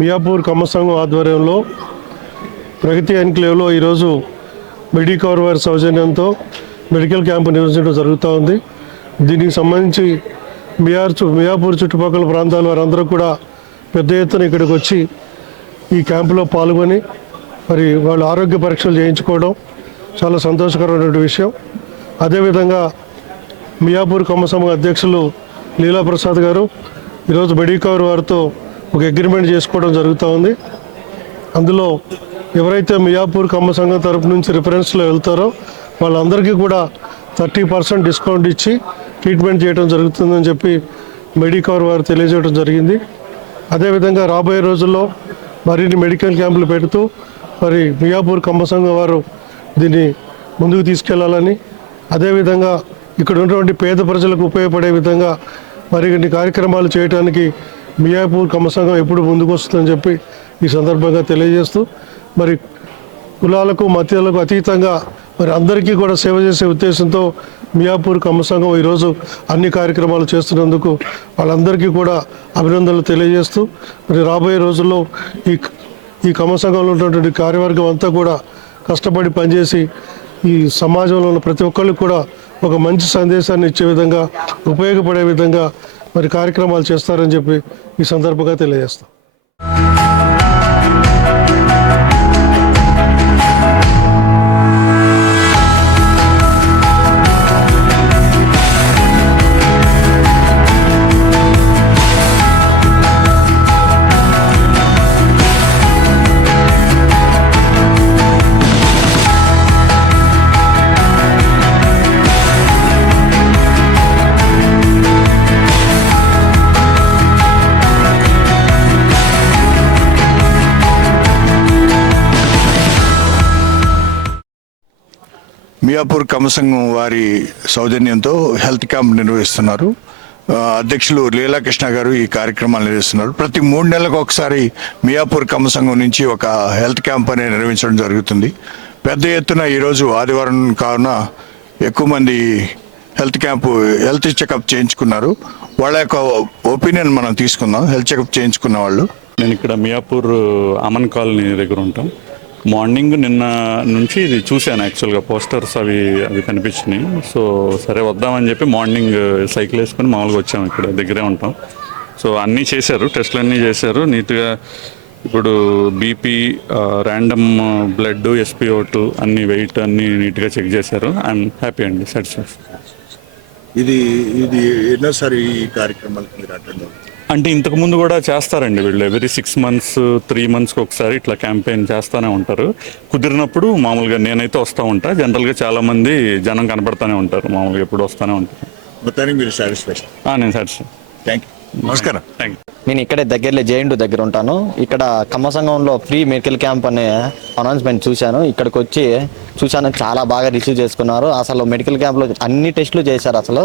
మియాపూర్ కమ్మ సంఘం ఆధ్వర్యంలో ప్రగతి ఎన్క్లేవ్లో ఈరోజు మెడికవర్ వారి సౌజన్యంతో మెడికల్ క్యాంపు నిర్వహించడం జరుగుతూ ఉంది. దీనికి సంబంధించి మియాపూర్ చుట్టుపక్కల ప్రాంతాల వారందరూ కూడా పెద్ద ఎత్తున ఇక్కడికి వచ్చి ఈ క్యాంపులో పాల్గొని మరి వాళ్ళు ఆరోగ్య పరీక్షలు చేయించుకోవడం చాలా సంతోషకరమైన విషయం. అదేవిధంగా మియాపూర్ కమ్మ సంఘం అధ్యక్షులు లీలాప్రసాద్ గారు ఈరోజు మెడికవర్ వారితో ఒక అగ్రిమెంట్ చేసుకోవడం జరుగుతూ ఉంది. అందులో ఎవరైతే మియాపూర్ కమ్మ సంఘం తరపు నుంచి రిఫరెన్స్లో వెళ్తారో వాళ్ళందరికీ కూడా 30% డిస్కౌంట్ ఇచ్చి ట్రీట్మెంట్ చేయడం జరుగుతుందని చెప్పి మెడికవర్ వారు తెలియజేయడం జరిగింది. అదేవిధంగా రాబోయే రోజుల్లో మరిన్ని మెడికల్ క్యాంపులు పెడుతూ మరి మియాపూర్ కమ్మ సంఘం వారు దీన్ని ముందుకు తీసుకెళ్లాలని, అదేవిధంగా ఇక్కడ ఉన్నటువంటి పేద ప్రజలకు ఉపయోగపడే విధంగా మరిన్ని కార్యక్రమాలు చేయడానికి మియాపూర్ కమ్మ సంఘం ఎప్పుడు ముందుకు వస్తుందని చెప్పి ఈ సందర్భంగా తెలియజేస్తూ మరి కులాలకు మతాలకు అతీతంగా మరి అందరికీ కూడా సేవ చేసే ఉద్దేశంతో మియాపూర్ కమ్మ సంఘం ఈరోజు అన్ని కార్యక్రమాలు చేస్తున్నందుకు వాళ్ళందరికీ కూడా అభినందనలు తెలియజేస్తూ మరి రాబోయే రోజుల్లో ఈ కమ్మ సంఘంలో ఉన్నటువంటి కార్యవర్గం అంతా కూడా కష్టపడి పనిచేసి ఈ సమాజంలో ఉన్న ప్రతి ఒక్కరికి కూడా ఒక మంచి సందేశాన్ని ఇచ్చే విధంగా ఉపయోగపడే విధంగా మరి కార్యక్రమాలు చేస్తారని చెప్పి ఈ సందర్భంగా తెలియజేస్తాం. మియాపూర్ కమ్మ సంఘం వారి సౌజన్యంతో హెల్త్ క్యాంప్ నిర్వహిస్తున్నారు. అధ్యక్షులు లీలాకృష్ణ గారు ఈ కార్యక్రమాలు నిర్వహిస్తున్నారు. ప్రతి 3 నెలలకు ఒకసారి మియాపూర్ కమ్మ సంఘం నుంచి ఒక హెల్త్ క్యాంప్ అనేది నిర్వహించడం జరుగుతుంది. పెద్ద ఎత్తున ఈరోజు ఆదివారం కావున ఎక్కువ మంది హెల్త్ చెకప్ చేయించుకున్నారు. వాళ్ళ యొక్క ఒపీనియన్ మనం తీసుకుందాం. హెల్త్ చెకప్ చేయించుకున్న వాళ్ళు. నేను ఇక్కడ మియాపూర్ అమన్ కాలనీ దగ్గర ఉంటాం. మార్నింగ్ నిన్న నుంచి ఇది చూశాను, యాక్చువల్గా పోస్టర్స్ అవి కనిపించినాయి. సో సరే వద్దామని చెప్పి మార్నింగ్ సైకిల్ వేసుకొని మామూలుగా వచ్చాము. ఇక్కడ దగ్గరే ఉంటాం. సో అన్నీ చేశారు, టెస్టులు అన్నీ చేశారు నీట్గా. ఇప్పుడు బీపీ, ర్యాండమ్ బ్లడ్, SpO2 అన్ని వెయిట్ అన్నీ నీట్గా చెక్ చేశారు. ఐఎమ్ హ్యాపీ అండి, సాటిస్ఫై. ఇది ఎన్నోసారి ఈ కార్యక్రమాలకు మీరు అటెండ్ అవుతారు? అంటే ఇంతకుముందు కూడా చేస్తారండి వీళ్ళు. ఎవ్రీ 6 months 3 monthsకి ఒకసారి ఇట్లా క్యాంపెయిన్ చేస్తూనే ఉంటారు. కుదిరినప్పుడు మామూలుగా నేనైతే వస్తూ ఉంటా. జనరల్గా చాలామంది జనం కనపడుతూనే ఉంటారు, మామూలుగా ఎప్పుడు వస్తూనే ఉంటారు. మొత్తానికి మీరు సాటిస్ఫై? నేను సాటిస్ఫై. Thank you. నమస్కారం. Thank you. నేను ఇక్కడే దగ్గరలో జేఎన్‌యు దగ్గర ఉంటాను. ఇక్కడ కమ్మ సంఘంలో ఫ్రీ మెడికల్ క్యాంప్ అనే అనౌన్స్మెంట్ చూశాను. ఇక్కడికి వచ్చి చూశాను, చాలా బాగా రిసీవ్ చేసుకున్నారు. అసలు మెడికల్ క్యాంప్లో అన్ని టెస్టులు చేశారు. అసలు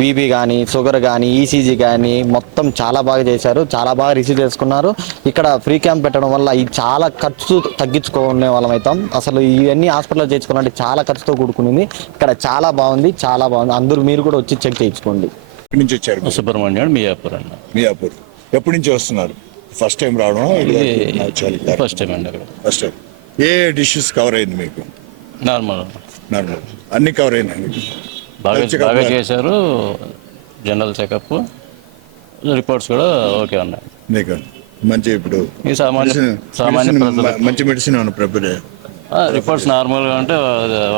బీపీ కానీ, షుగర్ కానీ, ECG కానీ మొత్తం చాలా బాగా చేశారు. చాలా బాగా రిసీవ్ చేసుకున్నారు. ఇక్కడ ఫ్రీ క్యాంప్ పెట్టడం వల్ల ఈ చాలా ఖర్చు తగ్గించుకునే వాళ్ళం అవుతాం. అసలు ఇవన్నీ హాస్పిటల్లో చేయించుకోవాలంటే చాలా ఖర్చుతో కూడుకునింది. ఇక్కడ చాలా బాగుంది, చాలా బాగుంది. అందరూ మీరు కూడా వచ్చి చెక్ చేయించుకోండి. ఎక్కడి నుంచి వచ్చారు? సుబ్రహ్మణ్యం, మియాపూర్ అన్న. మియాపూర్ ఎప్పటి నుంచి వస్తున్నారు? ఫస్ట్ టైం రావడం? ఫస్ట్ టైం అండి. First time. ఏ డిషెస్ కవర్ అయింది మీకు? నార్మల్ అన్ని కవర్ అయినాయి మీకు? బాగా చేశారు. జనరల్ చెకప్, రిపోర్ట్స్ కూడా ఓకే ఉన్నాయి మీకు. మంచి ఇప్పుడు ఈ సామాన్య మంచి మెడిసిన్ ఏమైనా ప్రిపేర్ అయ్యారు? రిపోర్ట్స్ నార్మల్గా ఉంటే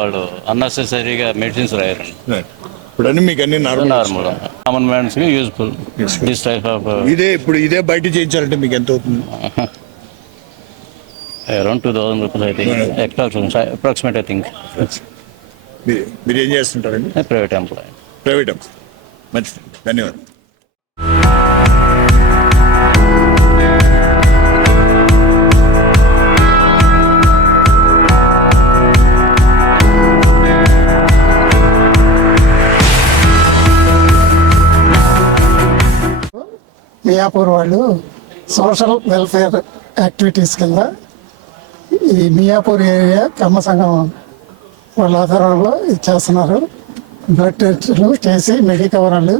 వాళ్ళు అన్నెసెసరీగా మెడిసిన్స్ రాయారండి. ఇప్పుడు అన్ని మీకు అన్ని నార్మల్ కామన్ మ్యాన్స్కి యూజ్ఫుల్. దిస్ టైప్ ఆఫ్ ఇదే బయట చేయించాలంటే మీకు ఎంత అవుతుంది? అరౌండ్ 2000 రూపీస్ అయితే అప్రాక్సిమేట్ ఐ థింక్. మీరు ఏం చేస్తుంటారండి? Private employee. మంచిది, ధన్యవాదాలు. మియాపూర్ వాళ్ళు సోషల్ వెల్ఫేర్ యాక్టివిటీస్ కింద ఈ మియాపూర్ ఏరియా కమ్మ సంఘం వాళ్ళ ఆధారంలో ఇది చేస్తున్నారు. బ్లడ్ టెస్టులు చేసి మెడికవర్ వాళ్ళు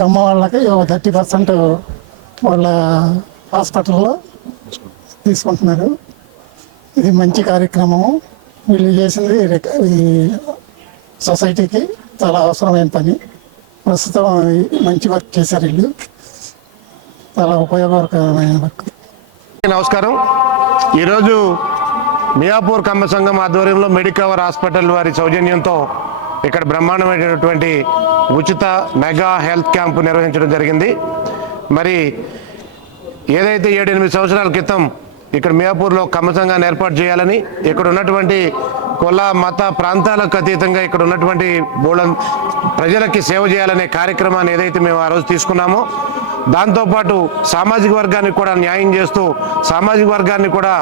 కమ్మ వాళ్ళకి 30% వాళ్ళ హాస్పిటల్లో తీసుకుంటున్నారు. ఇది మంచి కార్యక్రమము. వీళ్ళు చేసింది ఈ సొసైటీకి చాలా అవసరమైన పని. ప్రస్తుతం మంచి వర్క్ చేశారు. వీళ్ళు చాలా ఉపయోగకరమైన వర్క్. నమస్కారం. ఈరోజు మియాపూర్ కమ్మ సంఘం ఆధ్వర్యంలో మెడికవర్ హాస్పిటల్ వారి సౌజన్యంతో ఇక్కడ బ్రహ్మాండమైనటువంటి ఉచిత మెగా హెల్త్ క్యాంపు నిర్వహించడం జరిగింది. మరి ఏదైతే 7-8 సంవత్సరాల క్రితం ఇక్కడ మియాపూర్లో కమ్మ సంఘాన్ని ఏర్పాటు చేయాలని, ఇక్కడ ఉన్నటువంటి కుల మత ప్రాంతాలకు అతీతంగా ఇక్కడ ఉన్నటువంటి ప్రజలకి సేవ చేయాలనే కార్యక్రమాన్ని ఏదైతే మేము ఆ రోజు తీసుకున్నామో, దాంతోపాటు సామాజిక వర్గానికి కూడా న్యాయం చేస్తూ సామాజిక వర్గాన్ని కూడా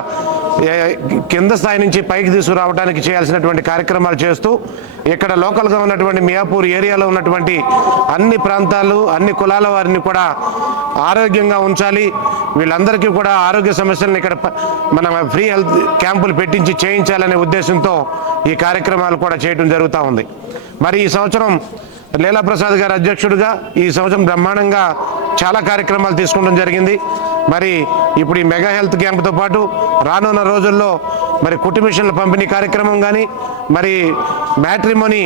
కింద స్థాయి నుంచి పైకి తీసుకురావడానికి చేయాల్సినటువంటి కార్యక్రమాలు చేస్తూ ఇక్కడ లోకల్గా ఉన్నటువంటి మియాపూర్ ఏరియాలో ఉన్నటువంటి అన్ని ప్రాంతాలు అన్ని కులాల వారిని కూడా ఆరోగ్యంగా ఉంచాలి, వీళ్ళందరికీ కూడా ఆరోగ్య సమస్యలను ఇక్కడ మన ఫ్రీ హెల్త్ క్యాంపులు పెట్టించి చేయించాలనే ఉద్దేశంతో ఈ కార్యక్రమాలు కూడా చేయడం జరుగుతూ ఉంది. మరి ఈ సంవత్సరం లీలాప్రసాద్ గారు అధ్యక్షుడిగా ఈ సంవత్సరం బ్రహ్మాండంగా చాలా కార్యక్రమాలు తీసుకోవడం జరిగింది. మరి ఇప్పుడు ఈ మెగా హెల్త్ క్యాంప్తో పాటు రానున్న రోజుల్లో మరి కుట్టు మిషన్ల పంపిణీ కార్యక్రమం కానీ, మరి మ్యాట్రిమోనీ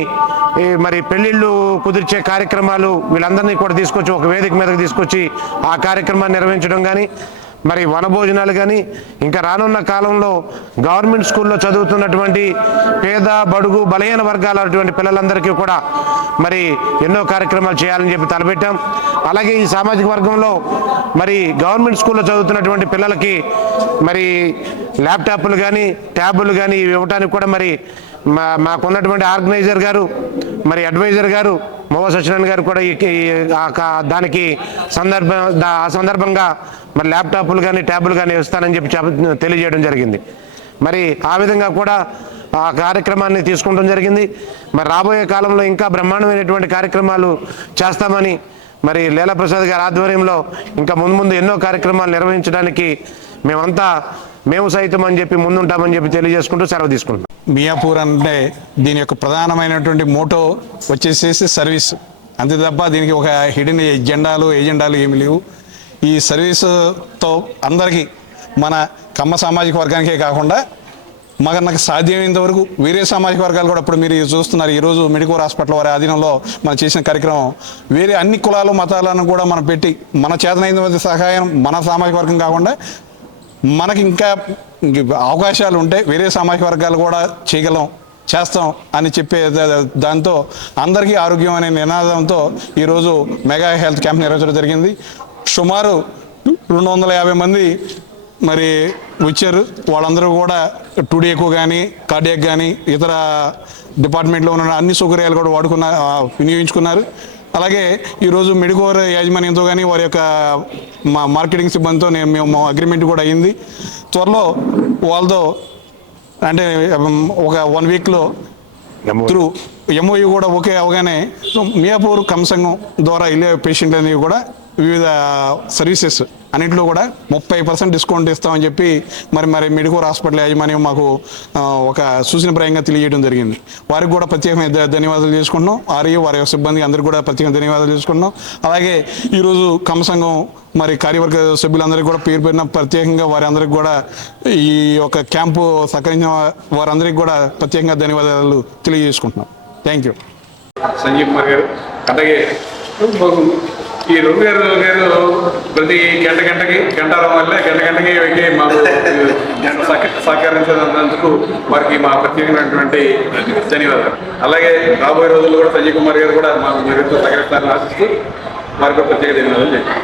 మరి పెళ్ళిళ్ళు కుదిర్చే కార్యక్రమాలు వీళ్ళందరినీ కూడా తీసుకొచ్చి ఒక వేదిక మీదకి తీసుకొచ్చి ఆ కార్యక్రమాన్ని నిర్వహించడం కానీ, మరి వనభోజనాలు కానీ, ఇంకా రానున్న కాలంలో గవర్నమెంట్ స్కూల్లో చదువుతున్నటువంటి పేద బడుగు బలహీన వర్గాలటువంటి పిల్లలందరికీ కూడా మరి ఎన్నో కార్యక్రమాలు చేయాలని చెప్పి తలపెట్టాం. అలాగే ఈ సామాజిక వర్గంలో మరి గవర్నమెంట్ స్కూల్లో చదువుతున్నటువంటి పిల్లలకి మరి ల్యాప్టాప్లు కానీ ట్యాబులు కానీ ఇవ్వడానికి కూడా మరి మాకున్నటువంటి ఆర్గనైజర్ గారు మరి అడ్వైజర్ గారు మోవ సత్యనారాయణ గారు కూడా దానికి ఆ సందర్భంగా మరి ల్యాప్టాప్లు కానీ ట్యాబులు కానీ ఇస్తానని చెప్పి తెలియజేయడం జరిగింది. మరి ఆ విధంగా కూడా ఆ కార్యక్రమాన్ని తీసుకుంటం జరిగింది. మరి రాబోయే కాలంలో ఇంకా బ్రహ్మాండమైనటువంటి కార్యక్రమాలు చేస్తామని మరి లీలాప్రసాద్ గారి ఆధ్వర్యంలో ఇంకా ముందు ఎన్నో కార్యక్రమాలు నిర్వహించడానికి మేము సైతం అని చెప్పి ముందుంటామని చెప్పి తెలియజేసుకుంటూ సెలవు తీసుకుంటాం. మియాపూర్ అంటే దీని యొక్క ప్రధానమైనటువంటి మోటో వచ్చేసేసి సర్వీస్, అంతే తప్ప దీనికి ఒక హిడెన్ ఎజెండాలు ఏమి లేవు. ఈ సర్వీసుతో అందరికీ మన కమ్మ సామాజిక వర్గానికే కాకుండా మనకు సాధ్యమైనంత వరకు వేరే సామాజిక వర్గాలు కూడా ఇప్పుడు మీరు చూస్తున్నారు. ఈరోజు మెడికవర్ హాస్పిటల్ వారి ఆధీనంలో మనం చేసిన కార్యక్రమం వేరే అన్ని కులాలు మతాలను కూడా మనం పెట్టి మన చేతనైన సహాయం మన సామాజిక వర్గం కాకుండా మనకి ఇంకా అవకాశాలు ఉంటే వేరే సామాజిక వర్గాలు కూడా చేస్తాం అని చెప్పే దాంతో అందరికీ ఆరోగ్యం అనే నినాదంతో ఈరోజు మెగా హెల్త్ క్యాంప్ నిర్వహించడం జరిగింది. సుమారు 250 మంది మరి వచ్చారు. వాళ్ళందరూ కూడా టుడేకు కానీ కార్డియాక్ కానీ ఇతర డిపార్ట్మెంట్లో ఉన్న అన్ని సౌకర్యాలు కూడా వినియోగించుకున్నారు. అలాగే ఈరోజు మెడికవర్ యాజమాన్యంతో కానీ వారి యొక్క మార్కెటింగ్ సిబ్బందితో మేము అగ్రిమెంట్ కూడా అయింది. త్వరలో వాళ్ళతో అంటే ఒక 1 వీక్లో త్రూ ఎంఓయూ కూడా ఓకే అవగానే మియాపూర్ కమ్మ సంఘం ద్వారా వెళ్ళే పేషెంట్ అనేవి కూడా వివిధ సర్వీసెస్ అన్నింటిలో కూడా 30% డిస్కౌంట్ ఇస్తామని చెప్పి మరి మెడికవర్ హాస్పిటల్ యాజమాన్యం మాకు ఒక సూచనప్రాయంగా తెలియజేయడం జరిగింది. వారికి కూడా ప్రత్యేకమైన ధన్యవాదాలు చేసుకుంటున్నాం. వారి యొక్క సిబ్బంది అందరికీ కూడా ప్రత్యేక ధన్యవాదాలు చేసుకుంటున్నాం. అలాగే ఈరోజు కమ్మ సంఘం మరి కార్యవర్గ సభ్యులందరికీ కూడా పేరు ప్రత్యేకంగా వారి అందరికీ కూడా ఈ యొక్క క్యాంపు సహకరించిన వారందరికీ కూడా ప్రత్యేకంగా ధన్యవాదాలు తెలియజేసుకుంటున్నాం. Thank you. సంజీవ్ కుమార్ గారు, అలాగే ఈ రఘు గారు ప్రతి గంటారం వల్ల గంటకి వెళ్ళి మాకు సహకరించినందుకు వారికి మా ప్రత్యేకమైనటువంటి ధన్యవాదాలు. అలాగే రాబోయే రోజుల్లో కూడా సంజీవ్ కుమార్ గారు కూడా మాకు సహకరిస్తారని ఆశిస్తూ వారికి ప్రత్యేక ధన్యవాదాలు చెప్పారు.